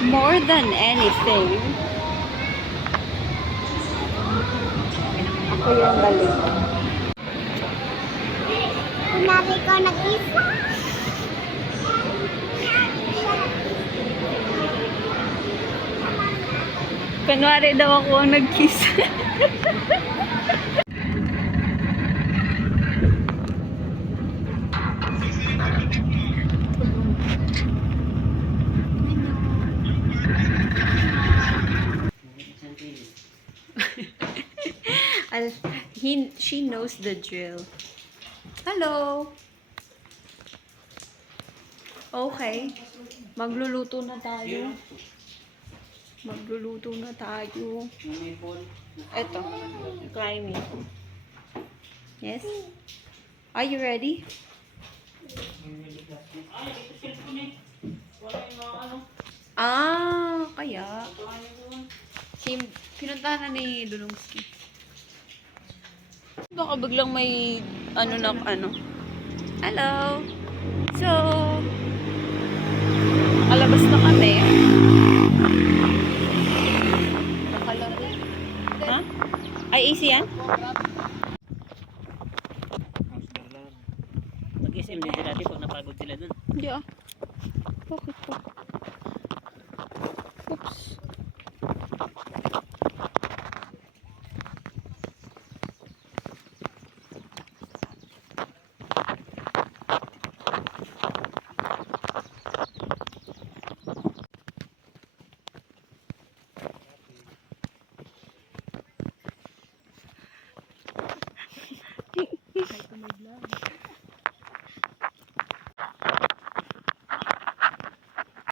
More than anything, ako yung galing. Kunwari ko nag-isa. Kunwari daw ako ang nag-kiss. She knows the drill. Hello. Okay. Magluluto na tayo. Magluluto na tayo. Ito. Try me. Yes? Are you ready? Ah, kaya. Pinuntahan na ni Dulongski. Baka biglang may ano. Hello. So, alabas na kami.